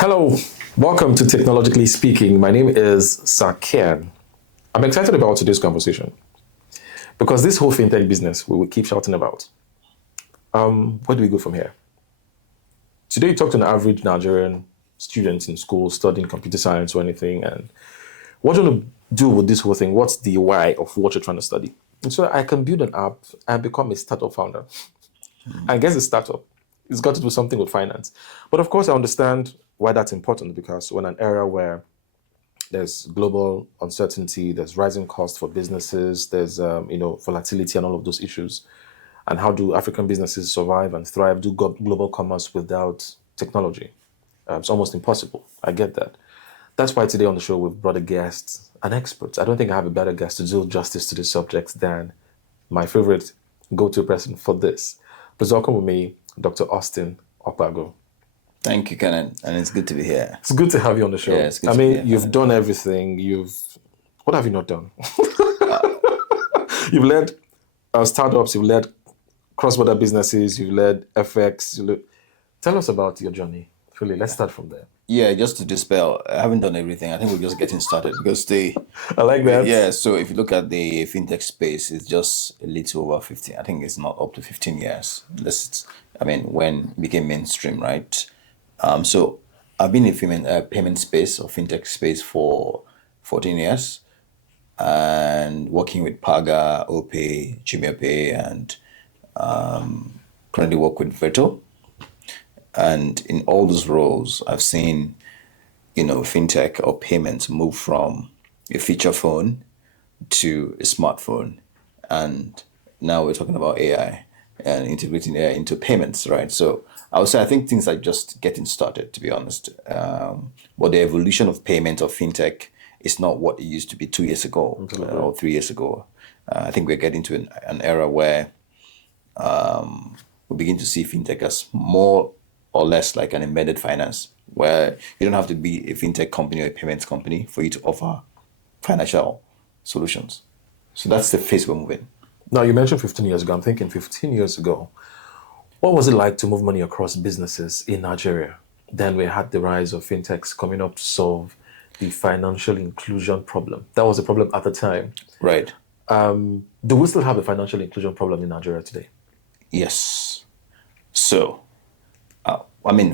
Hello, welcome to Technologically Speaking. My name is Sakian. I'm excited about today's conversation because this whole fintech business we will keep shouting about. Where do we go from here? Today, you talk to an average Nigerian student in school studying computer science or anything, and what do you want to do with this whole thing? What's the why of what you're trying to study? And so I can build an app and become a startup founder. I guess a startup. It's got to do something with finance. But of course, I understand why that's important because we're in an era where there's global uncertainty, there's rising costs for businesses, there's volatility and all of those issues. And how do African businesses survive and thrive, do global commerce without technology? It's almost impossible. I get that. That's why today on the show we've brought a guest, an expert. I don't think I have a better guest to do justice to this subject than my favorite go-to person for this. Please welcome with me, Dr. Austin Okpago. Thank you, Kenan, and it's good to be here. It's good to have you on the show. Yeah, it's good to be here. You've done everything. What have you not done? You've led startups, you've led cross-border businesses, you've led FX. Tell us about your journey. Really, let's start from there. Yeah, just to dispel, I haven't done everything. I think we're just getting started because I like that. Yeah, so if you look at the fintech space, it's just a little over 15. I think it's not up to 15 years. When it became mainstream, right? So I've been in payment space or fintech space for 14 years and working with Paga, OPay, JumiaPay, and currently work with Verto. And in all those roles, I've seen, fintech or payments move from a feature phone to a smartphone. And now we're talking about AI and integrating AI into payments, right? So I would say I think things are just getting started, to be honest. But the evolution of payment of fintech is not what it used to be 2 years ago or 3 years ago. I think we're getting to an era where we begin to see fintech as more or less like an embedded finance, where you don't have to be a fintech company or a payments company for you to offer financial solutions. So that's the phase we're moving. Now, you mentioned 15 years ago. I'm thinking 15 years ago, what was it like to move money across businesses in Nigeria? Then we had the rise of fintechs coming up to solve the financial inclusion problem. That was a problem at the time. Right. Do we still have a financial inclusion problem in Nigeria today? Yes. So,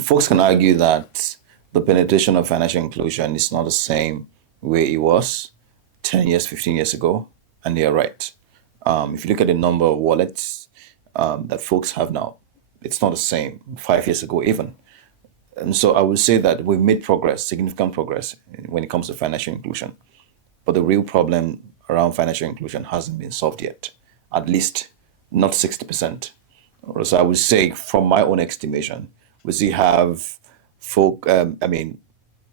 folks can argue that the penetration of financial inclusion is not the same way it was 10 years, 15 years ago, and they're right. If you look at the number of wallets that folks have now, it's not the same 5 years ago even. And so I would say that we've made progress, significant progress when it comes to financial inclusion. But the real problem around financial inclusion hasn't been solved yet, at least not 60%. So I would say from my own estimation, we still have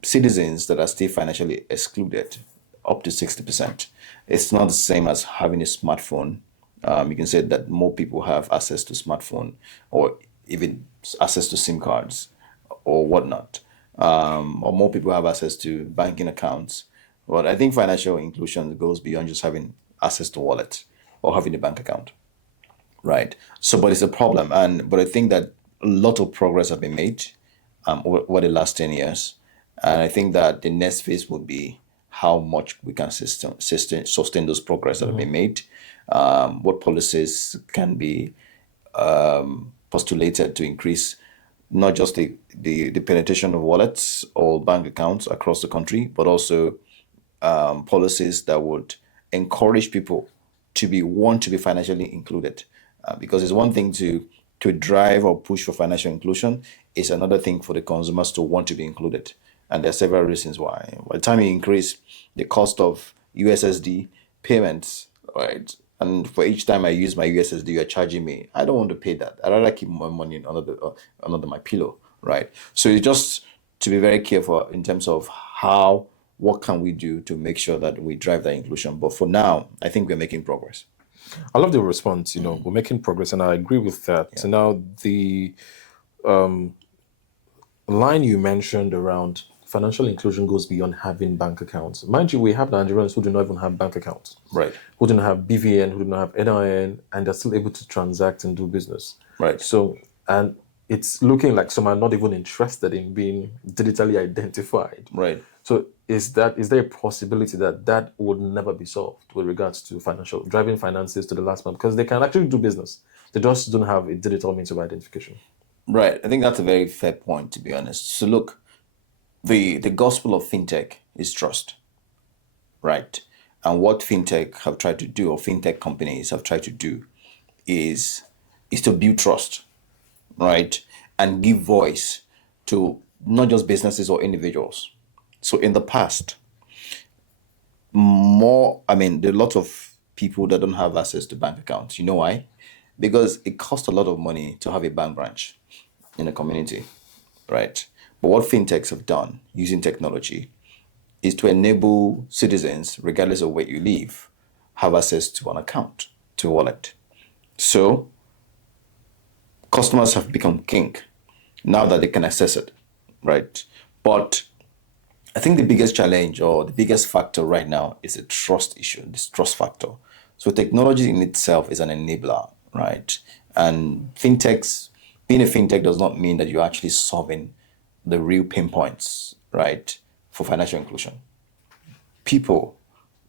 citizens that are still financially excluded up to 60%. It's not the same as having a smartphone. You can say that more people have access to smartphone or even access to SIM cards or whatnot, or more people have access to banking accounts. But I think financial inclusion goes beyond just having access to wallet or having a bank account, right? So, but it's a problem, but I think that a lot of progress have been made over the last 10 years, and I think that the next phase would be how much we can sustain those progress that have been made. What policies can be postulated to increase not just the penetration of wallets or bank accounts across the country, but also policies that would encourage people to want to be financially included. Because it's one thing to drive or push for financial inclusion, it's another thing for the consumers to want to be included. And there are several reasons why. By the time you increase the cost of USSD payments, right? And for each time I use my USSD, you're charging me. I don't want to pay that. I'd rather keep my money under my pillow, right? So it's just to be very careful in terms of what can we do to make sure that we drive that inclusion. But for now, I think we're making progress. I love the response. We're making progress, and I agree with that. Yeah. So now the line you mentioned around financial inclusion goes beyond having bank accounts. Mind you, we have Nigerians who do not even have bank accounts. Right. Who do not have BVN, who do not have NIN, and they're still able to transact and do business. Right. So, and it's looking like some are not even interested in being digitally identified. Right. So is there a possibility that that would never be solved with regards to financial driving finances to the last man, because they can actually do business, they just don't have a digital means of identification. Right. I think that's a very fair point, to be honest. So look, the gospel of fintech is trust, right? And what fintech have tried to do, or fintech companies have tried to do, is to build trust, right? And give voice to not just businesses or individuals. So in the past, there are a lot of people that don't have access to bank accounts. You know why? Because it costs a lot of money to have a bank branch in a community, right? But what fintechs have done using technology is to enable citizens, regardless of where you live, have access to an account, to a wallet. So customers have become king now that they can access it, right? But I think the biggest challenge or the biggest factor right now is a trust issue, this trust factor. So technology in itself is an enabler, right? And being a fintech does not mean that you're actually solving the real pain points, right, for financial inclusion. People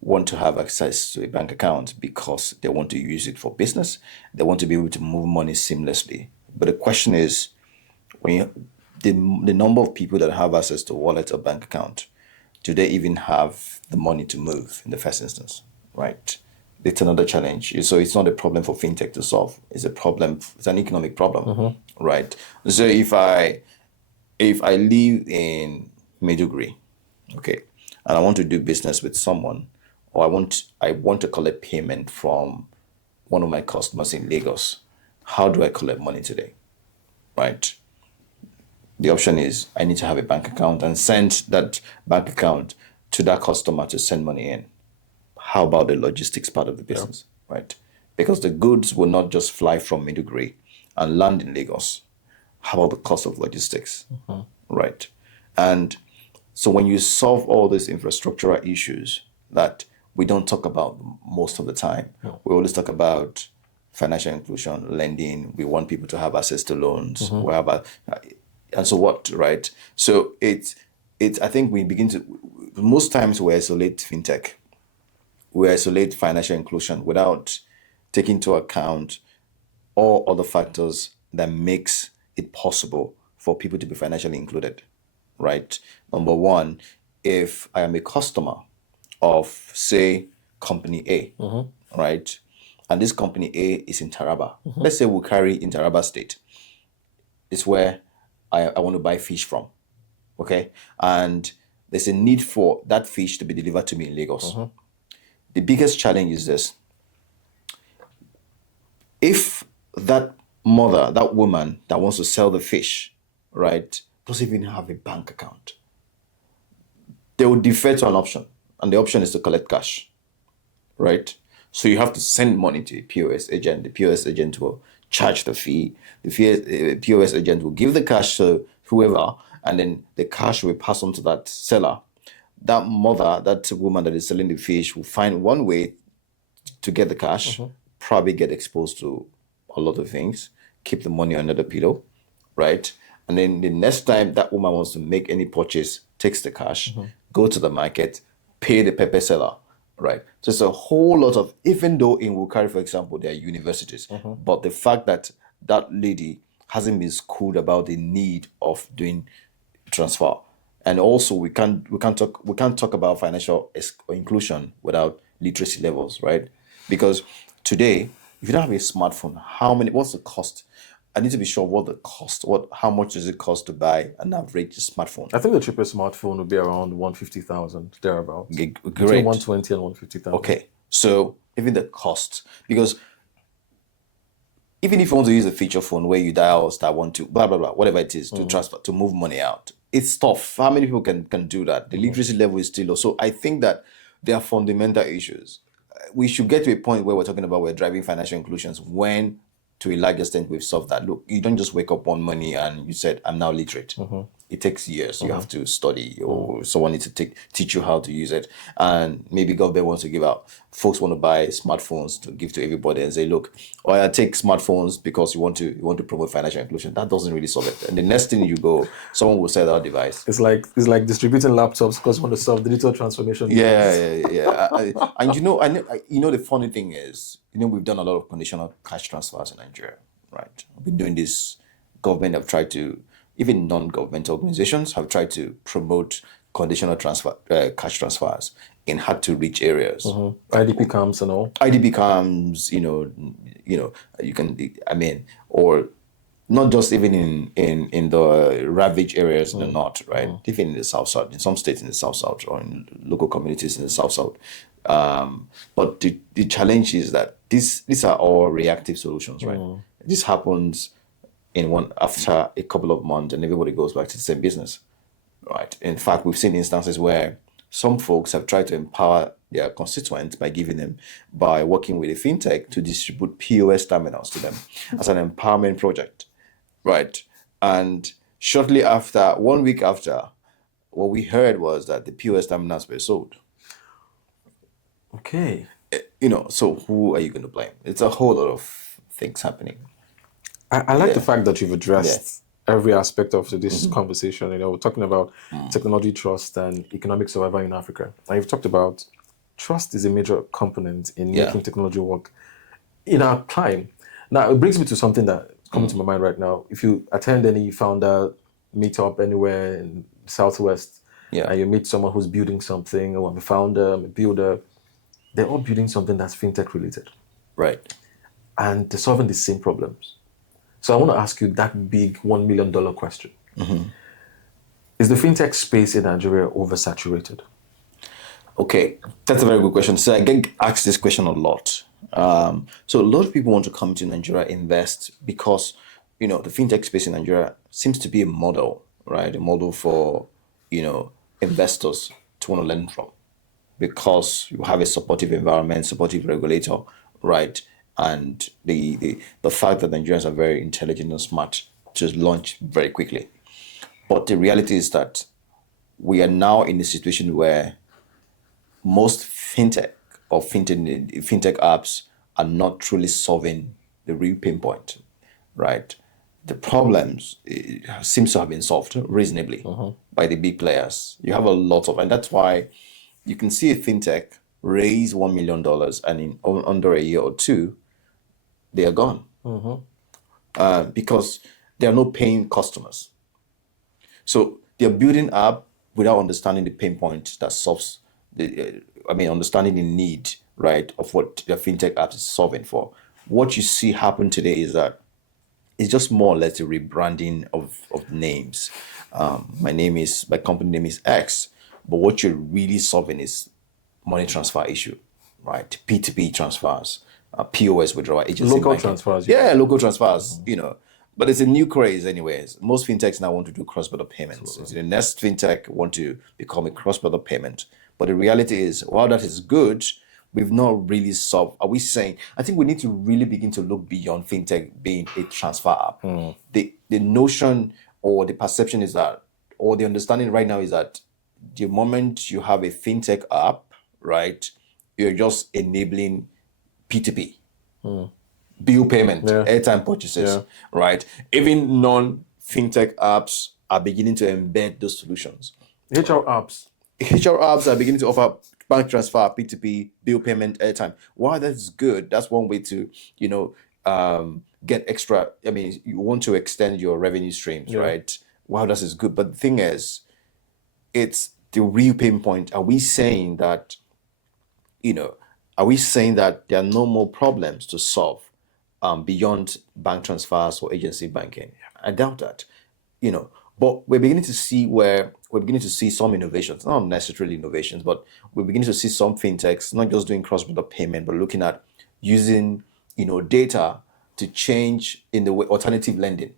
want to have access to a bank account because they want to use it for business. They want to be able to move money seamlessly. But the question is, when the number of people that have access to wallet or bank account, do they even have the money to move in the first instance, right? It's another challenge. So it's not a problem for fintech to solve. It's a problem. It's an economic problem, right? So if I live in Maiduguri, okay, and I want to do business with someone, or I want to collect payment from one of my customers in Lagos, how do I collect money today, right? The option is I need to have a bank account and send that bank account to that customer to send money in. How about the logistics part of the business, right? Because the goods will not just fly from Maiduguri and land in Lagos. How about the cost of logistics, right? And so when you solve all these infrastructural issues that we don't talk about most of the time, we always talk about financial inclusion, lending. We want people to have access to loans. And so what, right? So it's. I think we begin to, most times we isolate fintech, we isolate financial inclusion without taking into account all other factors that makes it possible for people to be financially included, right? Number one, if I am a customer of, say, company A, right? And this company A is in Taraba. Let's say we carry in Taraba State. It's where I want to buy fish from, okay? And there's a need for that fish to be delivered to me in Lagos. The biggest challenge is this. If that mother, that woman that wants to sell the fish, right, doesn't even have a bank account, they will defer to an option. And the option is to collect cash, right? So you have to send money to a POS agent. The POS agent will charge the fee. The POS agent will give the cash to whoever, and then the cash will pass on to that seller. That mother, that woman that is selling the fish, will find one way to get the cash, probably get exposed to a lot of things, keep the money under the pillow, right? And then the next time that woman wants to make any purchase, takes the cash, go to the market, pay the pepper seller, right? So it's a whole lot of, even though in Wukari, for example, there are universities, but the fact that that lady hasn't been schooled about the need of doing transfer. And also we can't talk about financial inclusion without literacy levels, right? Because today, if you don't have a smartphone, what's the cost? I need to be sure what the cost, how much does it cost to buy an average smartphone? I think the cheapest smartphone would be around 150,000 thereabouts. Between Great. 120 and 150,000. Okay. So even the cost, because even if you want to use a feature phone where you dial star 1 2 blah blah blah, whatever it is, to transfer, to move money out, it's tough. How many people can do that? The literacy level is still low. So I think that there are fundamental issues. We should get to a point where we're driving financial inclusions when, to a large extent, we've solved that. Look, you don't just wake up one morning and you said, I'm now literate. it takes years. You have to study, or someone needs to teach you how to use it. And maybe government wants to give out, folks want to buy smartphones to give to everybody and say, look, or I take smartphones because you want to promote financial inclusion. That doesn't really solve it. And the next thing you go, someone will sell that device. It's like distributing laptops because you want to solve digital transformation. Yeah. And the funny thing is, we've done a lot of conditional cash transfers in Nigeria, right? We've been doing this. Government have tried to, even non-governmental organizations have tried to promote conditional cash transfers in hard to reach areas. IDP camps and all. IDP camps, you can, or not just even in the ravaged areas in the north, right? Even in the south, in some states in the south, or in local communities in the south. But the challenge is that these are all reactive solutions, right? This happens after a couple of months, and everybody goes back to the same business, right? In fact, we've seen instances where some folks have tried to empower their constituents by working with a fintech to distribute POS terminals to them as an empowerment project, right? And shortly after, 1 week after, what we heard was that the POS terminals were sold. Okay. So who are you going to blame? It's a whole lot of things happening. I like the fact that you've addressed every aspect of this conversation. We're talking about technology trust and economic survival in Africa. And you've talked about trust is a major component in making technology work in our time. Now, it brings me to something that's coming to my mind right now. If you attend any founder meetup anywhere in the Southwest, and you meet someone who's building something, or I'm a founder, I'm a builder, they're all building something that's fintech related. Right. And they're solving the same problems. So I want to ask you that big $1 million question. Is the fintech space in Nigeria oversaturated? Okay, that's a very good question. So I get asked this question a lot. So a lot of people want to come to Nigeria, invest, because, the fintech space in Nigeria seems to be a model, right? A model for, investors to want to learn from, because you have a supportive environment, supportive regulator, right? And the fact that Nigerians are very intelligent and smart to launch very quickly. But the reality is that we are now in a situation where most fintech apps are not truly solving the real pain point, right? The problems seems to have been solved reasonably by the big players. You have a lot of, and that's why you can see a fintech raise $1 million, and in under a year or two, they are gone, because there are no paying customers. So they're building up without understanding the pain point that solves understanding the need, right, of what the fintech app is solving for. What you see happen today is that it's just more or less a rebranding of names. My company name is X, but what you're really solving is money transfer issue, right? P2P transfers, POS withdrawal, agency Local banking. transfers. Local transfers, But it's a new craze anyways. Most fintechs now want to do cross-border payments. The next fintech want to become a cross-border payment. But the reality is, while that is good, we've not really solved. Are we saying, I think we need to really begin to look beyond fintech being a transfer app. The notion or the perception is that, or the understanding right now is that the moment you have a fintech app, right, you're just enabling P2P, bill payment, airtime purchases, right? Even non-fintech apps are beginning to embed those solutions. HR apps are beginning to offer bank transfer, P2P, bill payment, airtime. While that's good, that's one way to, get extra. You want to extend your revenue streams, right? Wow, that is good. But the thing is, it's the real pain point. Are we saying that there are no more problems to solve beyond bank transfers or agency banking? I doubt that. But we're beginning to see some innovations, not necessarily innovations, but we're beginning to see some fintechs not just doing cross-border payment, but looking at using data to change in the way alternative lending.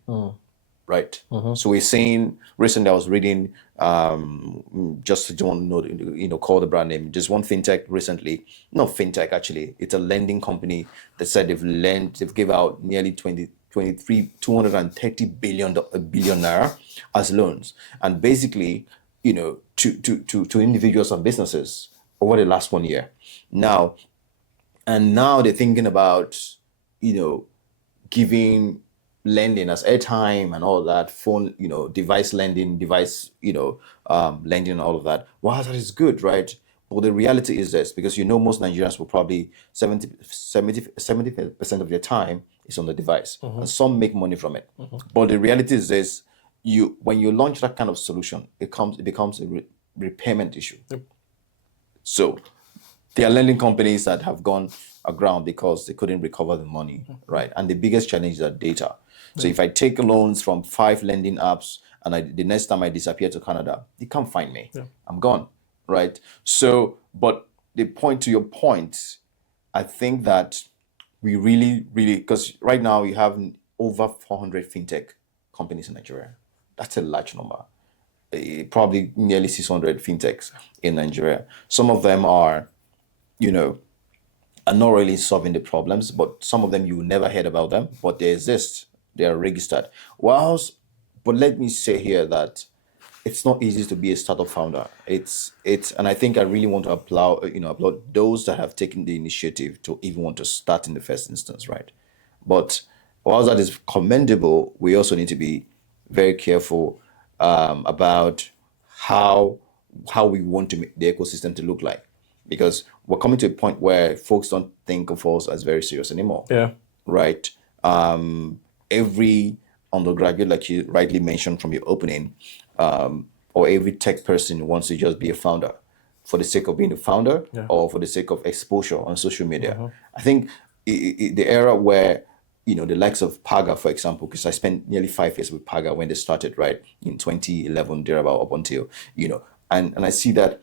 Right. So we're seeing recently, I was reading, just don't know, call the brand name. Just one fintech not fintech actually. It's a lending company that said they've give out nearly billion naira as loans, and basically, to individuals and businesses over the last 1 year. Now, now they're thinking about, you know, giving lending as airtime and all of that, phone, device lending, lending and all of that. Wow, that is good, right? But the reality is this, because most Nigerians will probably 70% of their time is on the device, and some make money from it. But the reality is this: when you launch that kind of solution, it becomes a repayment issue. So there are lending companies that have gone aground because they couldn't recover the money, right? And the biggest challenge is data. So if I take loans from 5 lending apps and the next time I disappear to Canada, they can't find me. I'm gone, right? So, but to your point, I think that we really, because right now you have over 400 fintech companies in Nigeria. That's a large number. Probably nearly 600 fintechs in Nigeria. Some of them are not really solving the problems, but some of them you never heard about them, but they exist. They are registered. But let me say here that it's not easy to be a startup founder. And I think I really want to applaud those that have taken the initiative to even want to start in the first instance, right? But whilst that is commendable, we also need to be very careful about how we want to make the ecosystem to look like, because we're coming to a point where folks don't think of us as very serious anymore. Yeah. Right. Every undergraduate, like you rightly mentioned from your opening, or every tech person wants to just be a founder for the sake of being a founder, or for the sake of exposure on social media. I think the era where the likes of Paga, for example, because I spent nearly 5 years with Paga when they started, right, in 2011, thereabout, up until and I see that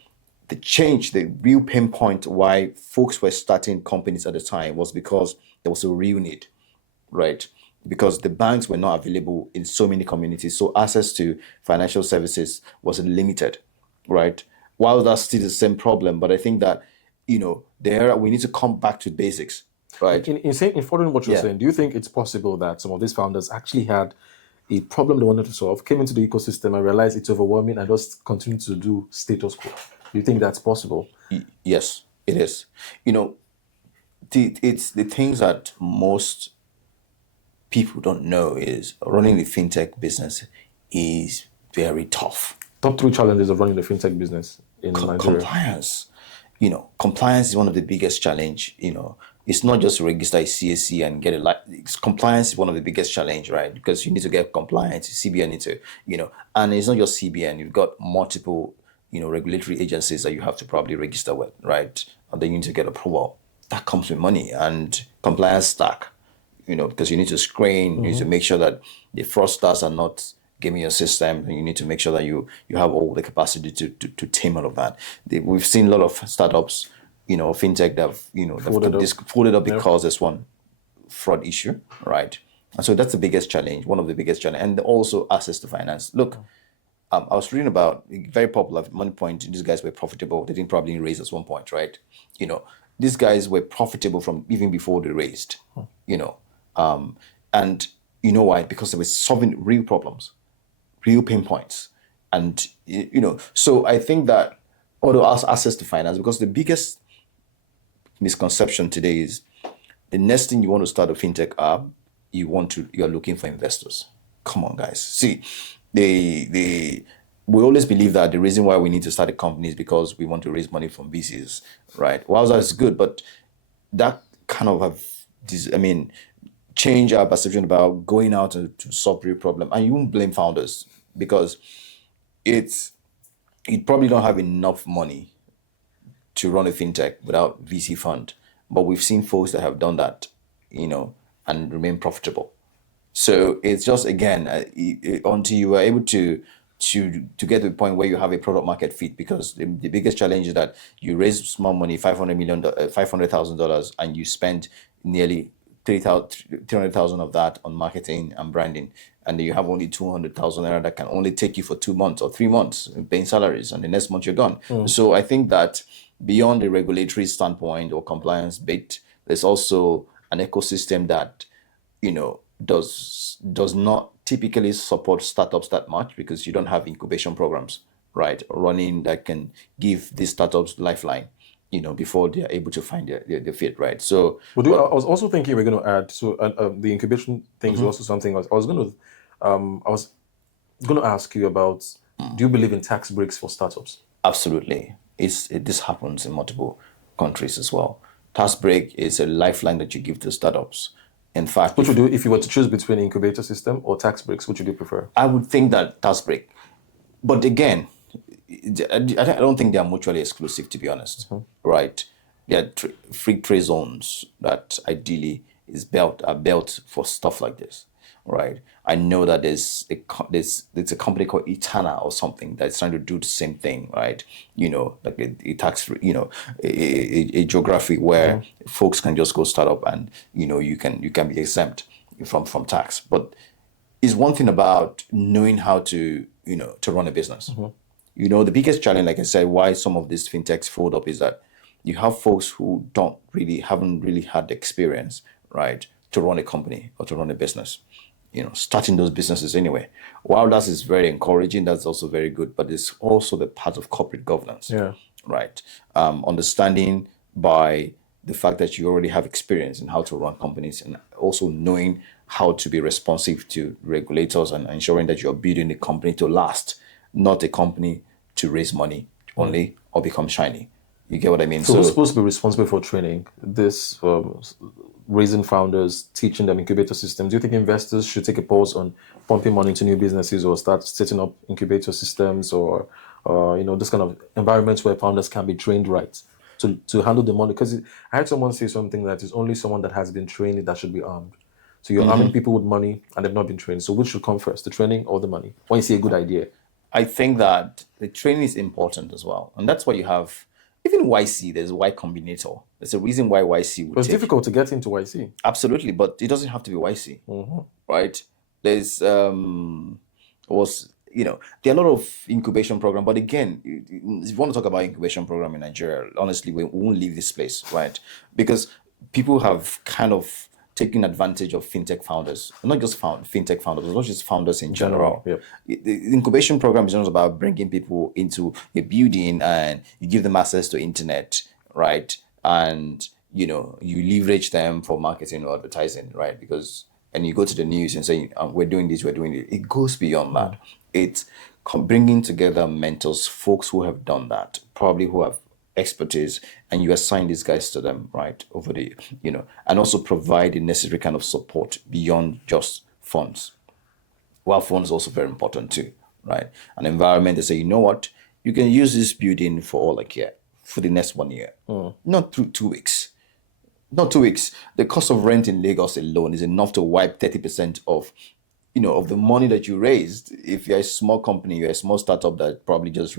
the real pain point why folks were starting companies at the time was because there was a real need, right? Because the banks were not available in so many communities, so access to financial services was limited, right? While that's still the same problem, but I think that we need to come back to basics, right? In following what you're saying, do you think it's possible that some of these founders actually had a problem they wanted to solve, came into the ecosystem and realized it's overwhelming and just continue to do status quo? Do you think that's possible? Yes, it is. It's the things that most people don't know is running the fintech business is very tough. Top 3 challenges of running the fintech business in Nigeria. Compliance. Compliance is one of the biggest challenge. It's not just to register a CAC and get compliance is one of the biggest challenge, right? Because you need to get compliance. CBN need to, and it's not just CBN. You've got multiple, regulatory agencies that you have to probably register with, right? And then you need to get approval. That comes with money and compliance stack, because you need to screen, you need to make sure that the fraudsters are not gaming your system, and you need to make sure that you have all the capacity to tame all of that. We've seen a lot of startups, fintech that have folded up because there's one fraud issue, right? And so that's the biggest challenge, one of the biggest challenge, and also access to finance. Look, I was reading about very popular Money Point. These guys were profitable. They didn't probably raise at one point, right? These guys were profitable from even before they raised. And you know why? Because they were solving real problems, real pain points, and So I think that although access to finance, because the biggest misconception today is the next thing you want to start a fintech app, you're looking for investors. Come on, guys. See, we always believe that the reason why we need to start a company is because we want to raise money from VCs, right? Well, that's good, but that kind of change our perception about going out to solve real problem. And you won't blame founders because you probably don't have enough money to run a fintech without VC fund. But we've seen folks that have done that, and remain profitable. So it's just, again, until you are able to get to the point where you have a product market fit, because the biggest challenge is that you raise small money, $500,000, and you spend nearly 300,000 of that on marketing and branding, and then you have only 200,000 naira that can only take you for 2 months or 3 months paying salaries, and the next month you're gone. So I think that beyond the regulatory standpoint or compliance bit, there's also an ecosystem that does not typically support startups that much because you don't have incubation programs, right, running that can give these startups lifeline, before they are able to find their fit, right? So, But but I was also thinking we're going to add, so the incubation thing is also something I was going to, I was going to ask you about, do you believe in tax breaks for startups? absolutely, this happens in multiple countries as well. Tax break is a lifeline that you give to startups. In fact, Which would you, if you were to choose between incubator system or tax breaks, which would you prefer? I would think that tax break, but again, I don't think they are mutually exclusive, to be honest. Right? There are free trade zones that ideally are built for stuff like this. Right? I know that there's a company called Etana or something that's trying to do the same thing. Right? Like a tax free, a geography where folks can just go start up and you can be exempt from tax. But it's one thing about knowing how to run a business. The biggest challenge, like I said, why some of these fintechs fold up is that you have folks who haven't really had the experience, right, to run a company or to run a business. Starting those businesses anyway. While that is very encouraging, that's also very good, but it's also the part of corporate governance. Yeah. Right. Understanding by the fact that you already have experience in how to run companies and also knowing how to be responsive to regulators and ensuring that you're building a company to last, not a company to raise money only or become shiny. You get what I mean? So who's supposed to be responsible for training this, raising founders, teaching them incubator systems? Do you think investors should take a pause on pumping money into new businesses or start setting up incubator systems or, this kind of environments where founders can be trained right to handle the money? Because I heard someone say something that is only someone that has been trained that should be armed. So you're arming people with money and they've not been trained. So which should come first, the training or the money? When you see a good idea. I think that the training is important as well. And that's why you have, even YC, there's Y Combinator. There's a reason why YC would It's take. difficult to get into YC. Absolutely, but it doesn't have to be YC, right? There's, there are a lot of incubation program, but again, if you want to talk about incubation program in Nigeria, honestly, we won't leave this place, right? Because people have kind of taken advantage of fintech founders, not just fintech founders, not just founders in general. Yep. The incubation program is not about bringing people into a building and you give them access to internet, right? And you leverage them for marketing or advertising, right? Because and you go to the news and say we're doing this, we're doing it. It goes beyond that. It's bringing together mentors, folks who have done that, probably who have expertise, and you assign these guys to them, right, over the and also provide the necessary kind of support beyond just funds. Well, funds also very important too, right? An environment that say, you know what, you can use this building for all I care for the next 1 year, not through 2 weeks. Not 2 weeks. The cost of rent in Lagos alone is enough to wipe 30% of of the money that you raised. If you're a small company, you're a small startup that probably just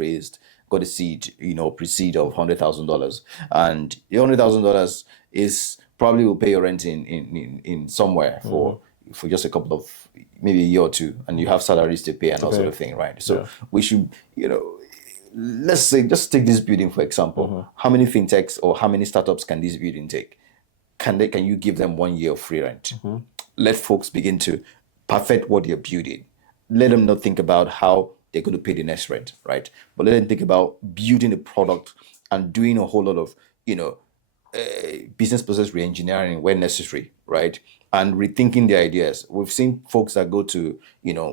got a seed, pre-seed of $100,000, and the $100,000 is probably will pay your rent in somewhere for just a couple of maybe a year or two, and you have salaries to pay and all sort of thing, right? So we should, let's say, just take this building for example. How many fintechs or how many startups can this building take? Can you give them 1 year of free rent? Let folks begin to perfect what they're building. Let them not think about how they're going to pay the next rent, right? But let them think about building a product and doing a whole lot of, business process re-engineering where necessary, right? And rethinking their ideas. We've seen folks that go to,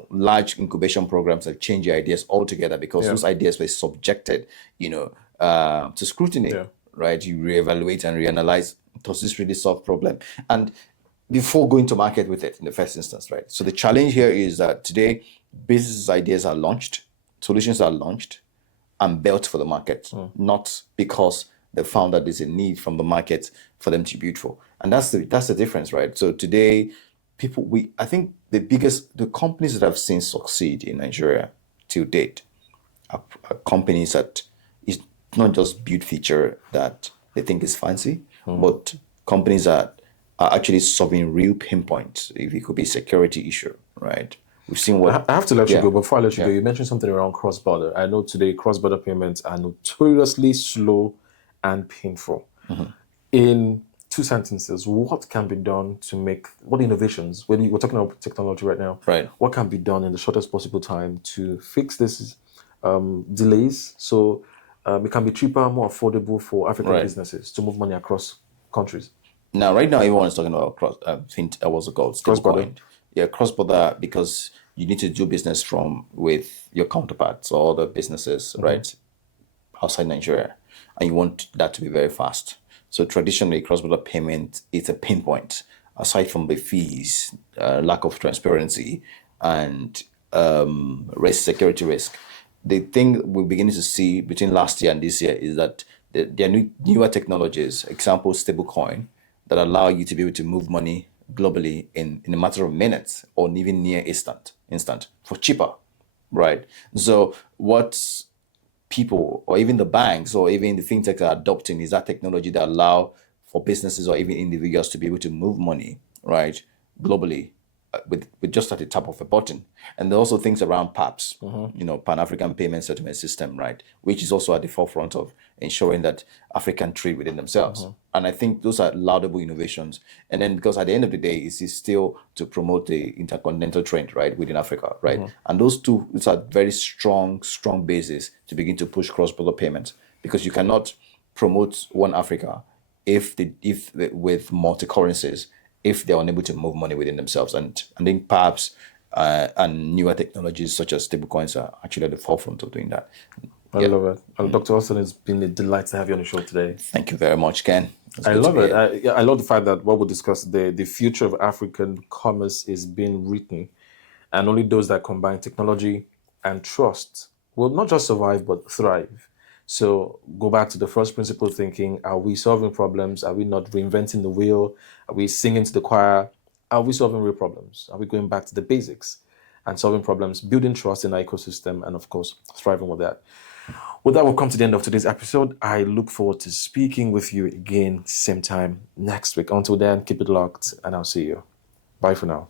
large incubation programs that change their ideas altogether because those ideas were subjected, to scrutiny, right? You reevaluate and reanalyze, does this really solve problem? And before going to market with it in the first instance, right? So the challenge here is that today business ideas are launched, solutions are launched and built for the market, not because they found that there's a need from the market for them to build for. And that's the difference, right? So today, I think the companies that I've seen succeed in Nigeria till date are companies that is not just build feature that they think is fancy, but companies that are actually solving real pain points. If it could be security issue, right? We've seen what I have to let you go. Before I let you go, you mentioned something around cross-border. I know today cross-border payments are notoriously slow and painful. In two sentences, what can be done to make, what innovations, when we're talking about technology right now, Right. what can be done in the shortest possible time to fix this delays so it can be cheaper, more affordable for African Right. businesses to move money across countries? Now, right now, everyone is talking about cross. What's it called? Cross-border. Stablecoin. Yeah, cross border, because you need to do business from with your counterparts or other businesses, right, outside Nigeria, and you want that to be very fast. So traditionally, cross border payment is a pain point. Aside from the fees, lack of transparency, and security risk, the thing we're beginning to see between last year and this year is that there are newer technologies, example stablecoin, that allow you to be able to move money globally in a matter of minutes or even near instant for cheaper, right? So what people or even the banks or even the fintechs are adopting is that technology that allow for businesses or even individuals to be able to move money, right, globally, with just at the tap of a button. And there are also things around PAPS, Pan-African Payment Settlement System, right, which is also at the forefront of ensuring that African trade within themselves. And I think those are laudable innovations. And then because at the end of the day, it is still to promote the intercontinental trend, right, within Africa, right? And those are very strong basis to begin to push cross-border payments, because you cannot promote one Africa with multi currencies if they're unable to move money within themselves. And I think perhaps and newer technologies such as stablecoins are actually at the forefront of doing that. I love it. Dr. Austin, it's been a delight to have you on the show today. Thank you very much, Ken. I love it. I love the fact that what we discussed today, the future of African commerce is being written, and only those that combine technology and trust will not just survive but thrive. So go back to the first principle thinking: are we solving problems? Are we not reinventing the wheel? Are we singing to the choir? Are we solving real problems? Are we going back to the basics and solving problems, building trust in our ecosystem, and of course, thriving with that? With that, we'll come to the end of today's episode. I look forward to speaking with you again, same time next week. Until then, keep it locked, and I'll see you. Bye for now.